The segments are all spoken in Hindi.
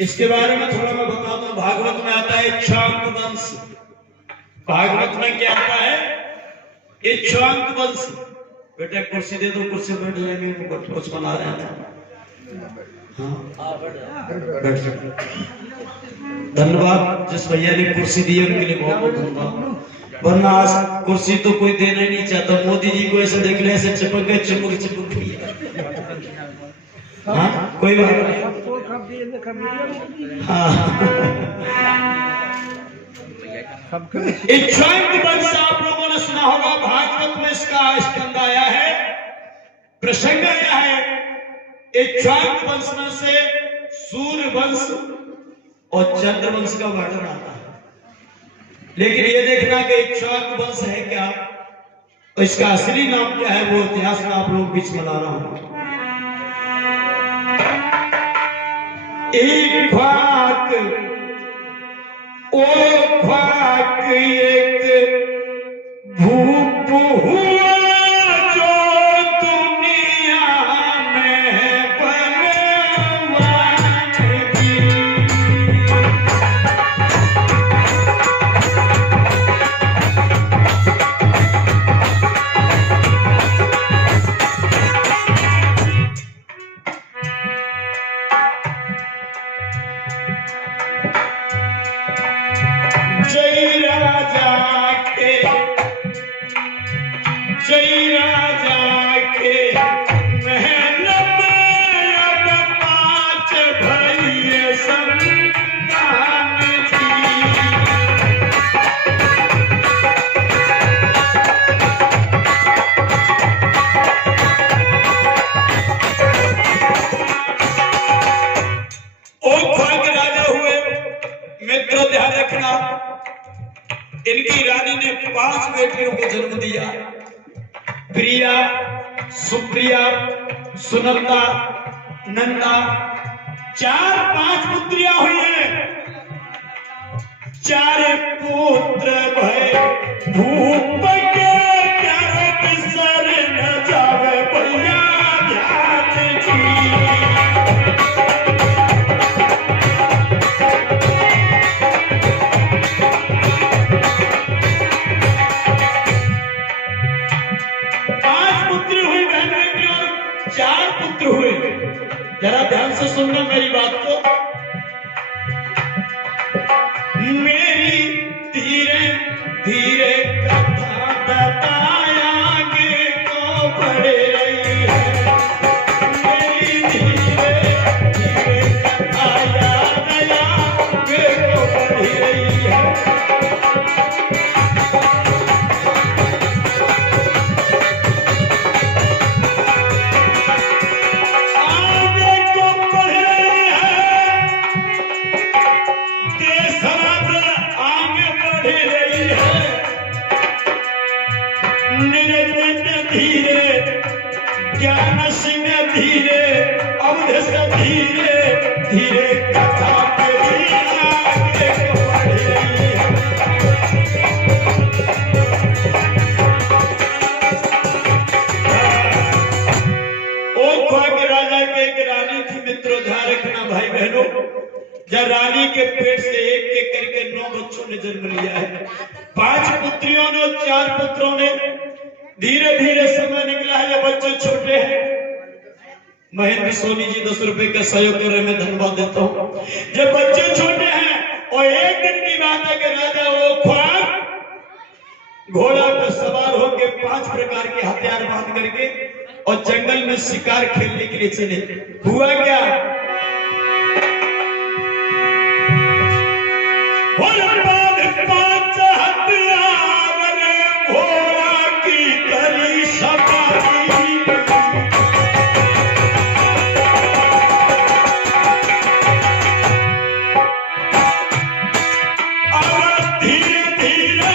इसके बारे में थोड़ा मैं बता दूं। भागवत में आता है इक्ष्वाकु वंश। भागवत में क्या आता है? इक्ष्वाकु वंश। बेटा कुर्सी दे दो, कुर्सी बैठ जाएंगे, कुछ बना रहे हैं। हाँ धन्यवाद जिस भैया ने कुर्सी दी उनके लिए बहुत बहुत धन्यवाद। वरना आज कुर्सी तो कोई देना ही नहीं चाहता। मोदी जी को ऐसे देख ले, ऐसे चिपक गए, चिपक चिपक गई। हाँ कोई बात नहीं। हाँ इक्ष्वाकु वंश आप लोगों ने सुना होगा। भागवत में इसका स्कंद आया है, प्रसंग आया है। इक्ष्वाकु वंश में से सूर्य वंश और चंद्र वंश का वर्णन आता है। लेकिन ये देखना कि इक्ष्वाकु वंश है क्या और इसका असली नाम क्या है, वो इतिहास में आप लोग बीच में ला रहा हूं। इक्ष्वाक ओ ख्वाक एक भूप हुआ जो दुनिया में बलवान की। जय राजा के महल में अब 5 भइए संतान जी। ओखवा के राजा हुए। मित्रों ध्यान रखना, इनकी रानी ने 5 बेटियों को जन्म दिया। प्रिया, सुप्रिया, सुनंदा, नंदा, 4-5 पुत्रियां हुई हैं। 4 पुत्र भय भूप के प्यार बिसर न जावे भैया ध्यान जी। जरा ध्यान से सुनना मेरी बात को। मेरी धीरे धीरे कथा बताया आगे को बढ़े रही है। मेरी धीरे धीरे कथा याद आगे को बढ़ रही है। धीरे ज्ञान सिंह धीरे अवध से धीरे धीरे कथा आगे बढ़ रही है। ओखवा के राजा के एक रानी थी। मित्रों ध्यान रखना भाई बहनों, जब रानी के पेट से एक करके 9 बच्चों ने जन्म लिया है। 5 पुत्रियों ने और 4 पुत्रों ने। धीरे धीरे समय निकला है, ये बच्चे छोटे हैं। महेंद्र सोनी जी 10 रुपए का सहयोग कर रहे, मैं धन्यवाद देता हूँ। जब बच्चे छोटे हैं और एक दिन की बात है कि राजा ओखवा घोड़ा पर सवार होकर 5 प्रकार के हथियार बांध करके और जंगल में शिकार खेलने के लिए चले। हुआ क्या? घोड़ा की करी सवारी धीरे धीरे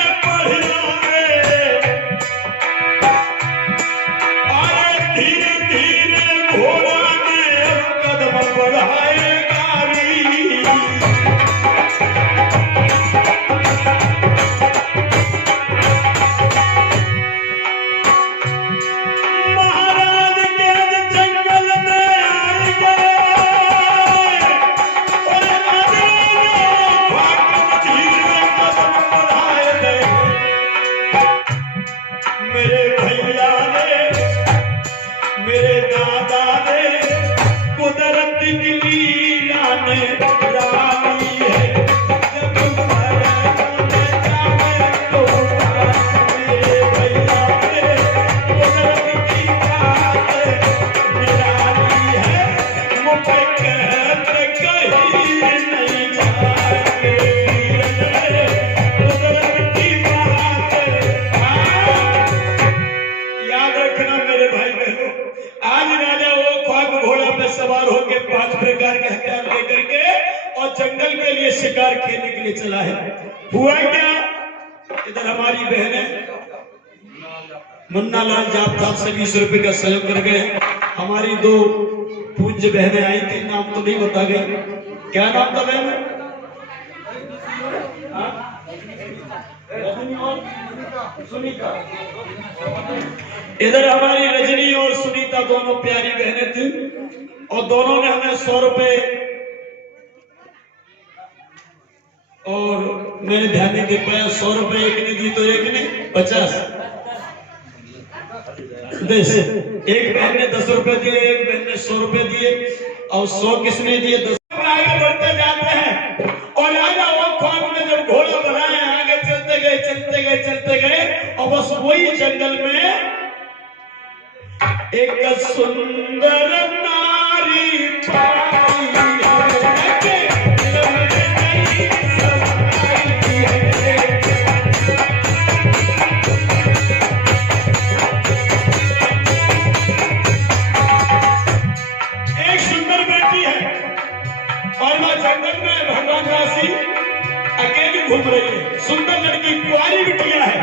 धीरे धीरे घोड़ा ने 5 प्रकार के हथियार लेकर के और जंगल के लिए शिकार खेलने के लिए चला है। हुआ क्या, इधर हमारी बहनें मुन्ना लाल जाप से 20 रुपए का सहयोग कर गए। हमारी 2 पूज्य बहनें आई थी, नाम तो नहीं बता गई, क्या नाम था बहन? सुनीता। इधर हमारी रजनी और सुनीता दोनों प्यारी बहनें थी और दोनों ने हमें 100 रुपए, और मैंने ध्यान नहीं दे पाया, 100 रुपए एक ने दी तो एक ने 50। एक बहन ने 10 रुपए दिए, एक बहन ने 100 रुपए दिए, और 100 किसने दिए? 10। आगे बढ़ते जाते हैं और राजा वो ख्वाब में जब घोड़ा बढ़ाए आगे चलते गए चलते गए चलते गए, और बस वही जंगल में एक सुंदर नारी पाई है। एक सुंदर बेटी है और वह जंगल में भगवान राशि अकेली घूम रही है। सुंदर लड़की, कुंवारी बिटिया है।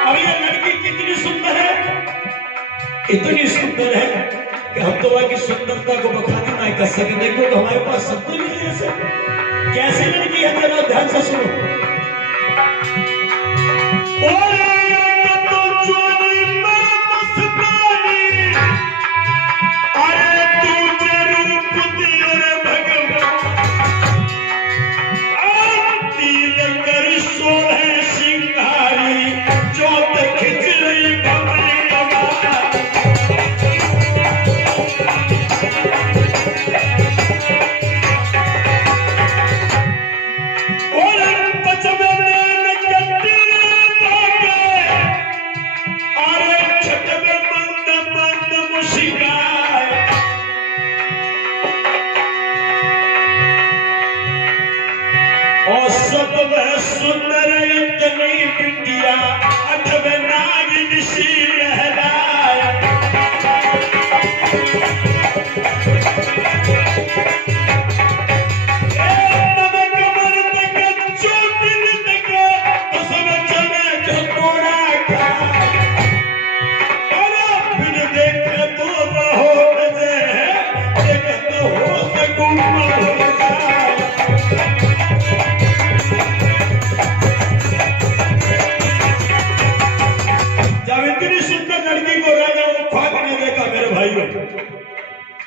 और यह लड़की कितनी सुंदर है, इतनी सुंदर है कि हम तो वह की सुंदरता को बखान नहीं कर सके। देखो तो हमारे पास शब्द नहीं है ऐसे। कैसी लड़की है, जरा ध्यान से सुनो।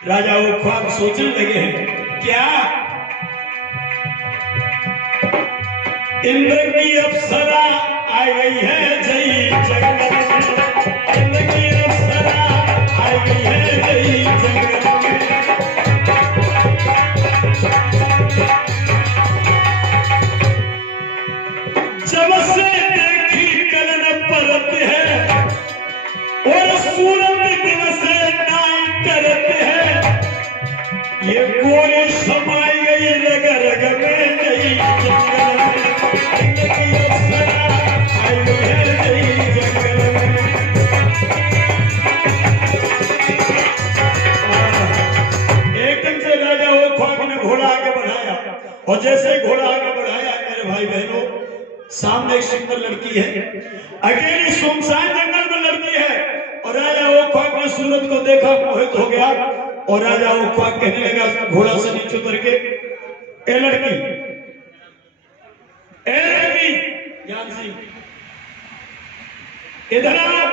राजा वो ख्वाब सोचने लगे हैं, क्या इंद्र की अप्सरा आई गई है जय जगत में, इंद्र की अप्सरा आई गई है जय जगत में। जब से देखी कलन परत है और सूरत दिन से नाई करते हैं, ये कोई समाई गई रग रग में नहीं जंगल में, जिंदगी अप्सरा आई है नहीं जंगल में। एकदम से राजा वो ख्वाब ने घोड़ा आगे बढ़ाया, और जैसे घोड़ा आगे बढ़ाया मेरे भाई बहनों, सामने एक सुंदर लड़की है, अकेली सुनसान जंगल में लड़की है। और राजा वो ख्वाब ने सूरत को देखा, मोहित हो गया, और राजा वो ख्वाब कहने लगा घोड़ा से नीचे उतर के, ए लड़की, ए लड़की, ज्ञान सिंह इधर आओ।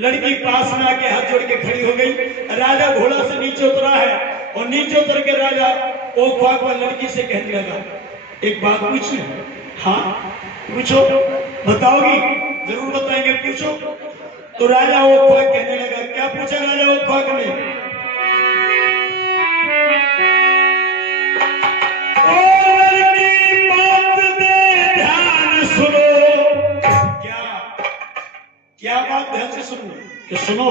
लड़की पास में आके हाथ जोड़ के खड़ी हो गई। राजा घोड़ा से नीचे उतरा है, और नीचे उतर के राजा वो ख्वाब पर लड़की से कहने लगा, एक बात पूछूं? हाँ पूछो। बताओगी? जरूर बताएंगे, पूछो। तो राजा वो ख्वाब कहने लगा, क्या पूछा राजा वो ख्वाब ने? ध्यान सुनो। क्या बात? ध्यान से सुनो कि सुनो।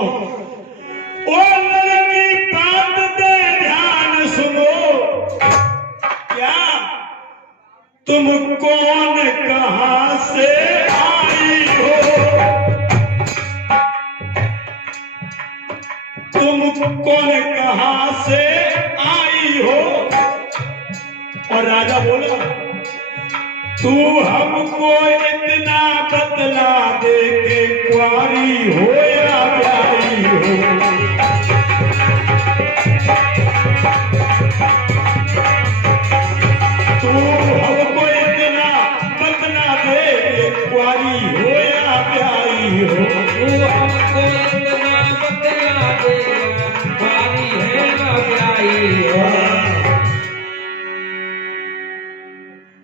ओ लड़की बात दे ध्यान सुनो, क्या तुम कौन कहां से आई हो? तुम कौन कहां से आई हो। और राजा बोला तू हमको इतना बतला दे के कुंवारी हो या प्यारी हो। तू हमको इतना बतला दे के कुंवारी हो या प्यारी हो। तू हमको इतना बतला दे कुंवारी है या प्यारी हो।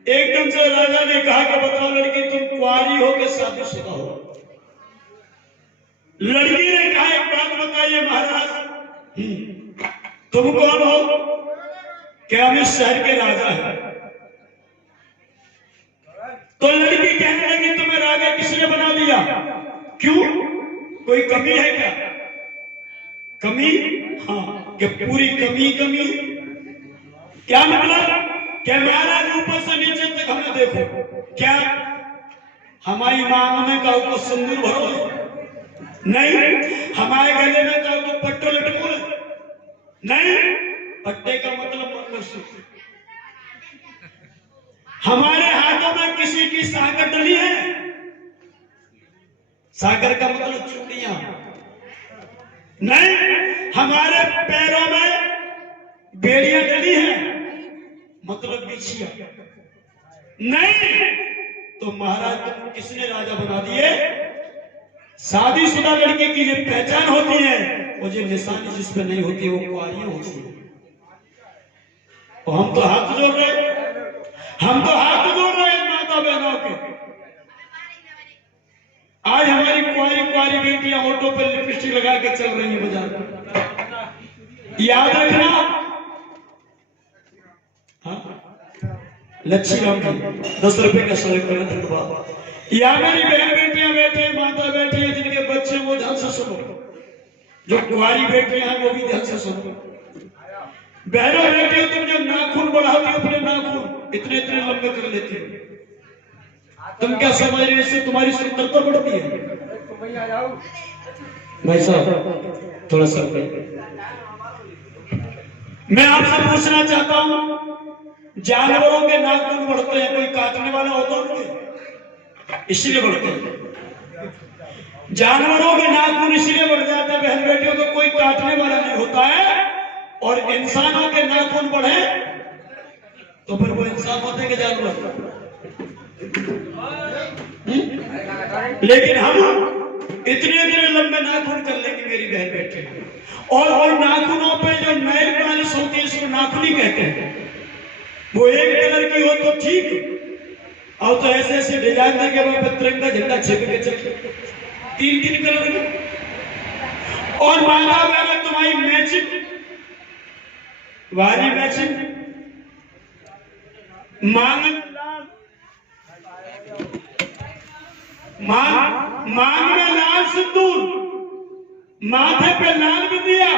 एकदम से राजा ने कहा कि बताओ लड़की तुम कुंवारी हो कि शादीशुदा हो। लड़की ने कहा एक बात बताइए महाराज तुम कौन हो। क्या हम इस शहर के राजा हैं। तो लड़की कहने लगी तुम्हें राजा किसने बना दिया। क्यों कोई कमी है क्या। कमी हाँ कि पूरी कमी कमी क्या मतलब क्या महाराज ऊपर से नीचे तक हमें देखो। क्या हमारी मांग में कहो तो सिंदूर भरो नहीं। हमारे गले में कहो तो पट्टो लटको नहीं। पट्टे का मतलब मंगलसूत्र। हमारे हाथों में किसी की सागर डली है। सागर का मतलब चूड़ियां नहीं। हमारे पैरों में बेड़ियां डली है मतलब बिछिया नहीं। तो महाराज तुम किसने राजा बना दिए। शादीशुदा लड़की की जो पहचान होती है वो जो निशानी जिस पे नहीं होती वो कुंवारियां होती है। तो हम तो हाथ जोड़ रहे माता बहनों के। आज हमारी कुंवारी बेटियां ऑटो पर लिपस्टिक लगा के चल रही है बाजार में। याद रखना लच्छी राम जी 10 रुपए का सहयोग करें धन्यवाद। या मेरी बहन बेटियां बैठे माता बैठी है जिनके बच्चे वो ध्यान से सुनो। जो कुंवारी बेटियां हैं वो भी ध्यान से सुनो। बहनों बेटी हो तुम जब नाखून बढ़ाती हो अपने नाखून इतने इतने लंबे कर लेती हो। तुम क्या समझ रहे हो इससे तुम्हारी सुंदरता बढ़ती है। भाई साहब थोड़ा सा मैं आपसे पूछना चाहता हूं जानवरों के नाखून बढ़ते हैं कोई काटने वाला होता है इसलिए बढ़ते हैं। जानवरों के नाखून इसलिए बढ़ जाते हैं बहन बेटियों को कोई काटने वाला नहीं होता है। और इंसानों के नाखून बढ़े तो फिर वो इंसान होते कि जानवर। लेकिन हम इतने इतने लंबे नाखून कर लेंगे मेरी बहन बेटे। और नाखूनों पे जो नेल पॉलिश होती है इसको नाखूनी कहते हैं। वो एक कलर की हो तो ठीक और तो ऐसे ऐसे डिजाइन देके वहां पर तिरंगा झंडा छिप के चले 3 कलर में। और माना मैंने तुम्हारी मैचिंग वाली मैचिंग मांग में लाल सिंदूर माथे पे लाल बिंदिया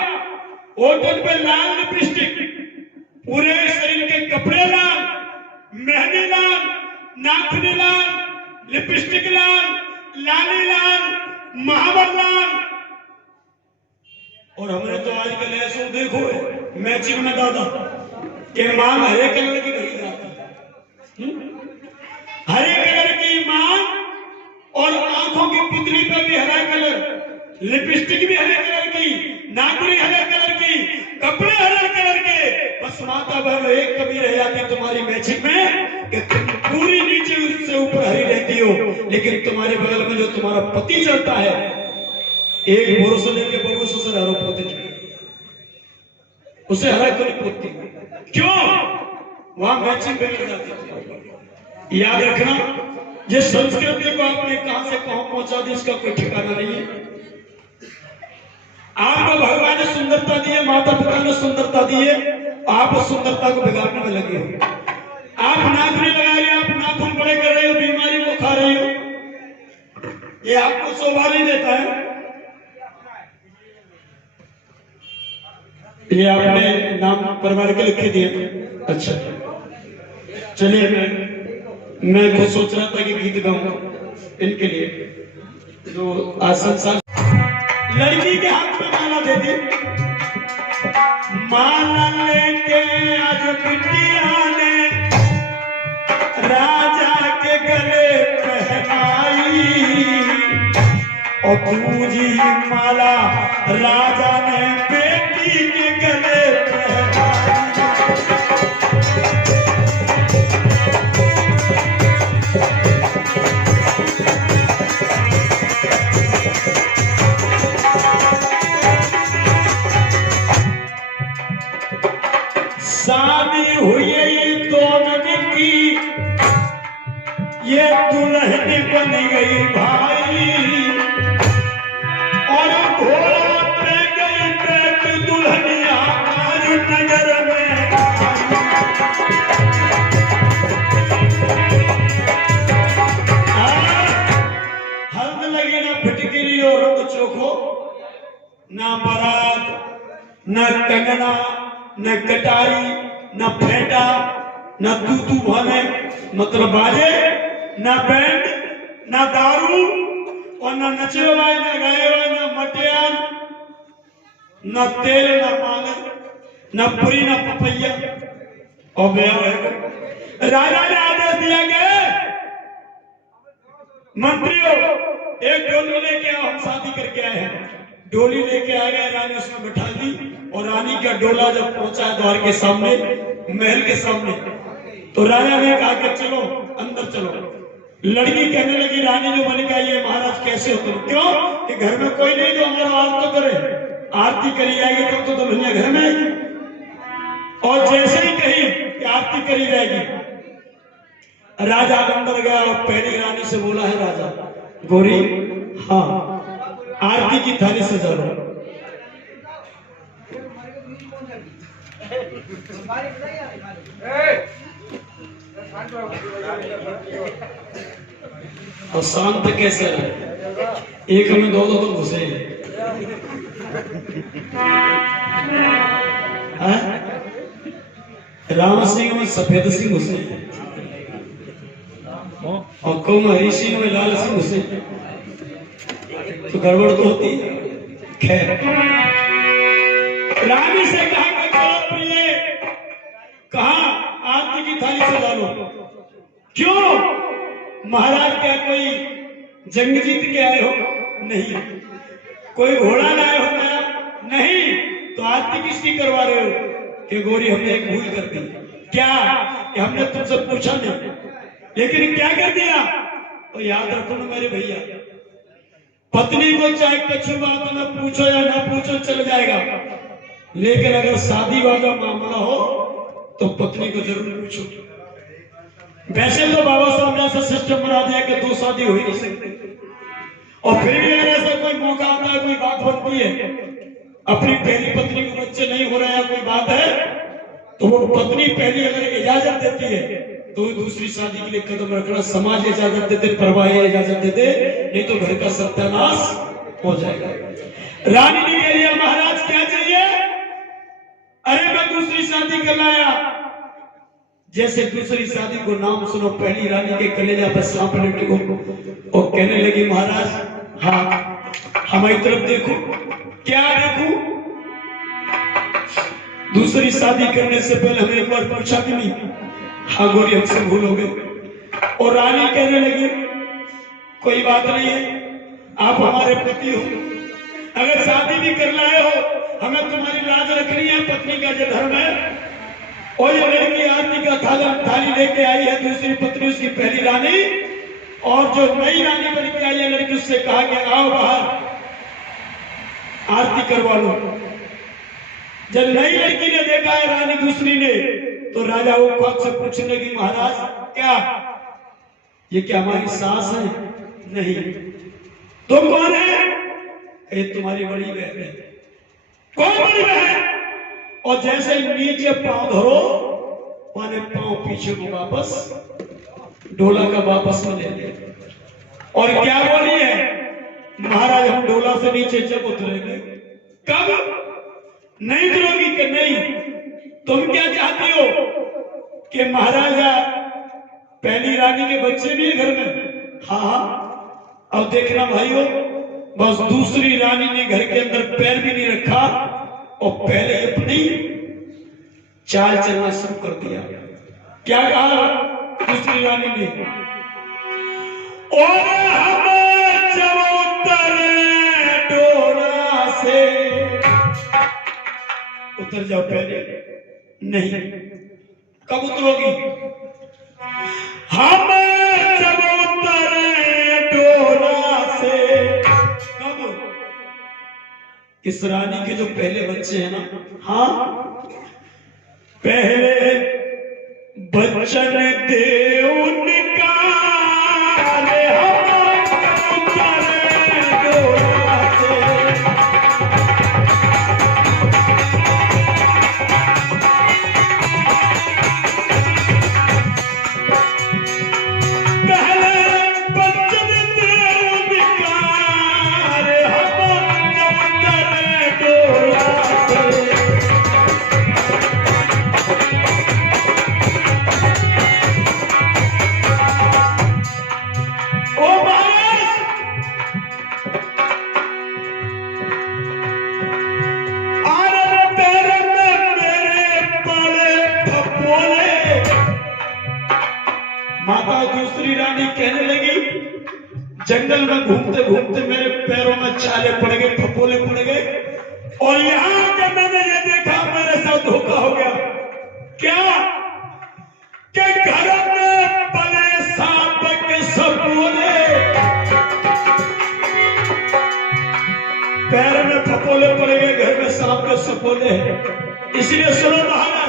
ओठन पे लाल लिपस्टिक पूरे शरीर के कपड़े लाल मेहंदी लाल नाखून लाल लिपस्टिक लाल लाली लाल महावर लाल। और हमने तो आजकल ऐसे देखो मैचिंग में दादा के मांग हरे कलर की नहीं जाती। हरे कलर की मांग और आंखों की पुतली पे भी हरा कलर लिपस्टिक भी हरे कलर की नाखून हरे कलर की कपड़े हरे कलर के। बस माता बहन एक कमी रह जाती तुम्हारी मैचिंग में कि तुम पूरी नीचे उससे ऊपर हरी रहती हो लेकिन तुम्हारे बगल में जो तुम्हारा पति चलता है एक भरोसा लेके बड़ों से हरा पोती उसे हरा कर पोती क्यों वहां मैचिंग बिगड़ जाती। याद रखना जिस संस्कृति को आपने कहां से कहां पहुंचा दी इसका कोई ठिकाना नहीं है। आपको भगवान ने सुंदरता दी है माता पिता ने सुंदरता दी है आप उस सुंदरता को बिगाड़ने में लगे हो। आप नाखून लगा रहे हो आप नाखून बड़े कर रहे हो बीमारी को खा रहे हो ये आपको शोभा नहीं देता है। ये आपने नाम परिवार के लिखे दिए। अच्छा चलिए मैं खुद सोच रहा था कि गीत गाऊं इनके लिए जो आसन लड़की के हाथ में माला दे दी माला लेके आज बिटिया ने राजा के गले पहनाई और दूजी माला राजा ने बेटी के गले पहनाई। शादी हुई दोनों की, ये दुल्हन बन गई भाई और घोड़ा पे गई बैठ दुल्हनिया आज नजर में। हल्द लगी ना फिटकिरी और चोखो, ना बारात ना कंगना न कटारी न फेंटा न तूतू भाने मतलब बाजे न बैंड न दारू और न नचे हुए न गाए हुए न मटियान न तेल न मांगन न पुरी न पपैया। और राजा ने आदेश दिया गया मंत्रियों एक डोली लेके आओ, हम शादी करके आए हैं। डोली लेके आ गए, रानी उसमें बैठा दी और रानी का डोला जब पहुंचा द्वार के सामने महल के सामने तो राजा ने कहा कि चलो अंदर चलो। लड़की कहने लगी रानी जो बन गई है महाराज कैसे हो तुम? क्यों कि घर में कोई नहीं जो हमारा आरती करे, आरती करी जाएगी तब तो दुल्हनिया घर में आएगी। और जैसे ही कही कि आरती करी जाएगी राजा अंदर गया और पहली रानी से बोला है राजा गौरी हाँ आरती की थाली सजा लो। और शांत कैसे रहे? एक में दो तो घुसे राम सिंह में सफेद सिंह घुसे और कौन हरी सिंह में लाल सिंह घुसे तो गड़बड़ तो होती है। खैर रानी से कहा कि चलो प्रिय कहा आरती की थाली सजा लो। क्यों महाराज क्या कोई जंग जीत के आए हो? नहीं। कोई घोड़ा लाए हो नया? नहीं। तो आरती किसकी करवा रहे हो? कि गौरी हमने एक भूल कर दी। क्या? कि हमने तुमसे पूछा नहीं लेकिन क्या कर दिया? तो याद रखो ना मेरे भैया, पत्नी को चाहे कछु बात न पूछो या ना पूछो चल जाएगा, लेकिन अगर शादी वाला मामला हो तो पत्नी को जरूर पूछो। वैसे तो बाबा साहब ने ऐसा सिस्टम बना दिया कि दो शादी हो ही नहीं सकती और फिर भी अगर ऐसा कोई मौका आता है, कोई बात बनती है, अपनी पहली पत्नी को बच्चे नहीं हो रहे हैं, कोई बात है तो वो पत्नी पहली अगर इजाजत देती है तो दूसरी शादी के लिए कदम रखना। समाज इजाजत देते, परिवार इजाजत देते, नहीं तो घर का सत्यानाश हो जाएगा। रानी ने कह दिया महाराज क्या चाहिए? अरे मैं दूसरी शादी कर लाया। जैसे दूसरी शादी को नाम सुनो पहली रानी के कलेजा पर सांप लटको और कहने लगी महाराज हाँ हमारी तरफ देखो। क्या देखूं? दूसरी शादी करने से पहले हमें एक बार पूछा कि नहीं? हाँ गौरी हमसे भूल हो गई। और रानी कहने लगी कोई बात नहीं है, आप हमारे पति हो, अगर शादी भी कर लाए हो हमें तुम्हारी लाज रखनी है, पत्नी का जो धर्म है। और ये लड़की आरती का थाली लेके आई है, दूसरी पत्नी उसकी पहली रानी, और जो नई रानी बन के आई है लड़की उससे कहा कि आओ बाहर आरती करवा लो। जब नई लड़की ने देखा है रानी दूसरी ने तो राजा वो खुद से पूछने लगी महाराज क्या ये क्या हमारी सास है? नहीं। तो कौन है? ये तुम्हारी बड़ी बहन है। कौन बड़ी बहन? और जैसे नीचे पांव धरो माने पांव पीछे को वापस डोला का वापस में ले लिया। और क्या बोली है? महाराज हम डोला से नीचे जब उतरेंगे। कब? नहीं उतरोगी कि नहीं? तुम क्या चाहती हो कि महाराजा पहली रानी के बच्चे भी घर में? हाँ। अब देखना भाइयों, बस दूसरी रानी ने घर के अंदर पैर भी नहीं रखा और पहले अपनी चाल चलना शुरू कर दिया। क्या कहा दूसरी रानी ने? और हम जब उतरे डोरा से, उतर जाओ पहले। नहीं, कब उतरोगी? हम जब उतरे डोरा से, कब? इस रानी के जो पहले बच्चे हैं ना, हाँ, पहले बच्चन दे उनका माता दूसरी रानी कहने लगी, जंगल में घूमते घूमते मेरे पैरों में छाले पड़ गए, फपोले पड़ गए, और यहाँ के मैंने ये देखा मेरे साथ धोखा हो गया। क्या? कि घर में पले सांप के सपोले, पैर में फपोले पड़ गए, घर में सांप के सपोले। इसलिए सुनो महाराज,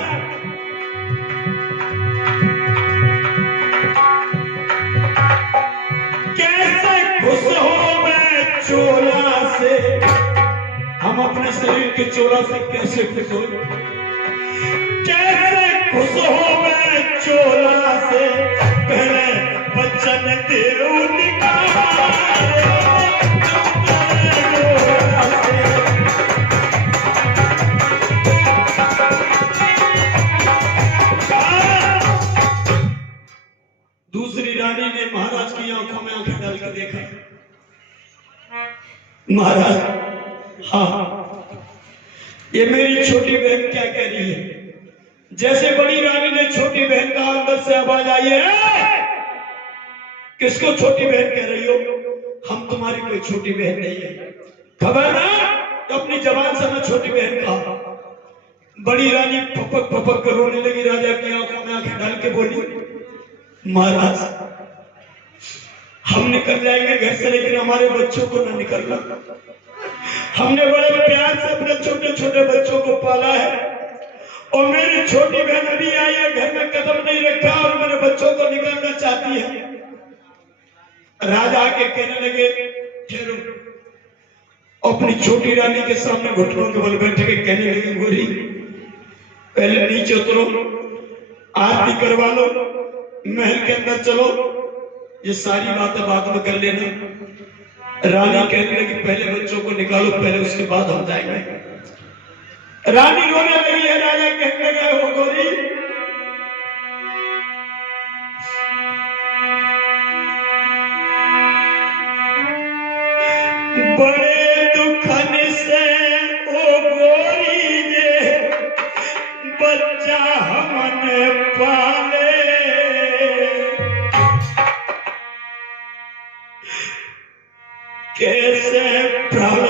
खुश हो मैं चोला से, हम अपने शरीर के चोला से कैसे खुश हो? कैसे खुश हो मैं चोला से, पहले बच्चन दे उनका दूसरी रानी ने महाराज की आंखों में आंखें डाल कर देखा। महाराज, हाँ, ये मेरी छोटी बहन क्या कह रही है? जैसे बड़ी रानी ने छोटी बहन का अंदर से आवाज आई है, किसको छोटी बहन कह रही हो? हम तुम्हारी कोई छोटी बहन नहीं है, खबर ना? तो अपनी जबान से मैं छोटी बहन कहा। बड़ी रानी पपक पपक कर रोने लगी, राजा की आंखों में आंखें डाल के बोली, महाराज, हम निकल जाएंगे घर से, लेकिन हमारे बच्चों को न निकलना। हमने बड़े प्यार से अपने छोटे छोटे बच्चों को पाला है, और मेरी छोटी बहन अभी आई है, घर में कदम नहीं रखा और मेरे बच्चों को निकालना चाहती है। राजा आके कहने लगे, ठहरो। अपनी छोटी रानी के सामने घुटनों के बल बैठ के कहने लगे, गोरी, पहले नीचे उतरो, आरती करवा लो, महल के अंदर चलो, ये सारी बातें बाद में कर लेना। रानी कहने लगी, पहले बच्चों को निकालो, पहले उसके बाद हम जाएंगे। रानी रोने लगी है, राजा कहने लगा, हो गोरी, बड़े दुखन से ओ गोरी ये बच्चा हमने पाले, कैसे प्राण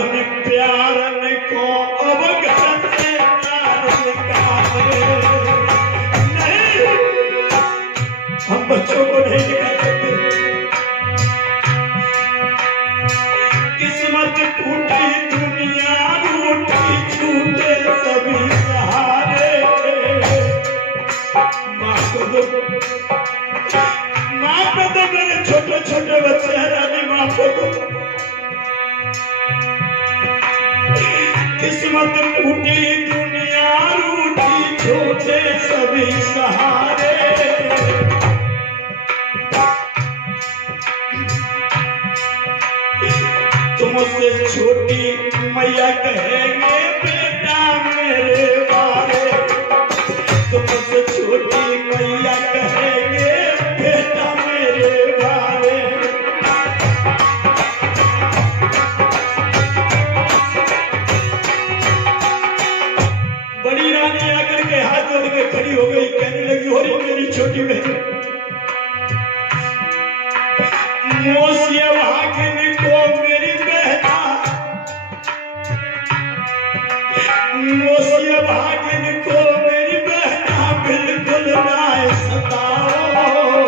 प्यारन को अब घर से निकाले। नहीं, हम बच्चों को नहीं निकाल सकते। किस्मत टूटी, दुनिया रूठी, छूटे सभी सहारे। माँ को दो, माँ को दो, मेरे छोटे छोटे बच्चे हैं, रानी माँ को दो। किस्मत टूटी, दुनिया रूठी, छोटे सभी सहारे। तुमसे छोटी मैया कहेंगे बेटा मेरे बारे, तुमसे छोटी मैया कहेंगे बेटा मेरे बारे। बड़ी मोसिया भागिन को मेरी बहना बिल्कुल ना सताओ,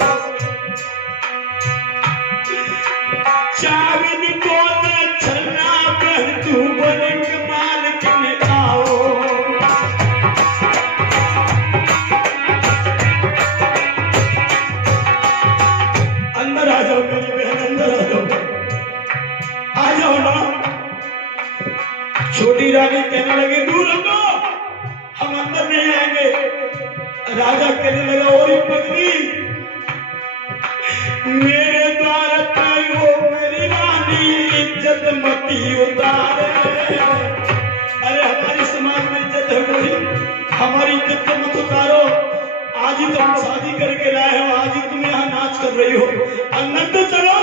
चाविन को न छलना बहन तू बन के मालकिन आओ। अंदर आ जाओ मेरी बहन, अंदर आ जाओ ना। छोटी रानी कहने लगी दूर हटो, हम अंदर नहीं आएंगे। राजा कहने लगा और पत्नी मेरे द्वार पे हो मेरी रानी इज्जत मती उतारे। अरे हमारी समाज में इज्जत है कोई, हमारी इज्जत तो मत उतारो। आज ही तो हम शादी करके लाए हो, आज ही तुम यहाँ नाच कर रही हो, अंदर तो चलो।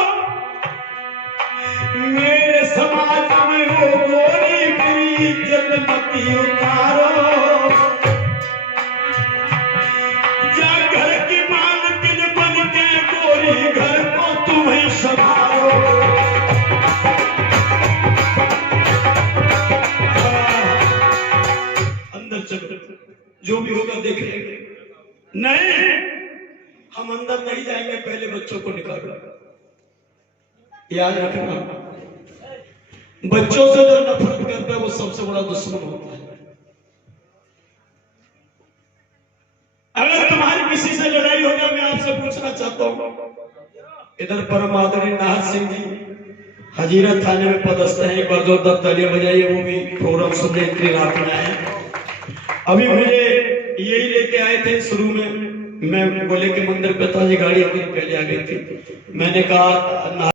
मेरे समाज में हो गोरी मेरी इज्जत मती उतारो, जा घर की मालकिन बन के गोरी घर को तुम ही संभालो। अंदर चलो, जो भी होगा देख लेंगे। नहीं, हम अंदर नहीं जाएंगे, पहले बच्चों को निकालो। याद रखना, बच्चों से जो नफरत करता है वो सबसे बड़ा दुश्मन होता है। अगर तुम्हारी किसी से लड़ाई हो जाए, मैं आपसे पूछना चाहता हूं, इधर परम आदरणीय नाहर सिंह जी हजीरा थाने में पदस्थ है, एक बार जोरदार तालियां बजाइए। वो भी प्रोग्राम सुनने इतनी रात में आए। अभी मुझे यही लेके आए थे शुरू में, मैं बोले कि मंदिर पिताजी गाड़ी अपनी पहले आ गई थी। मैंने कहा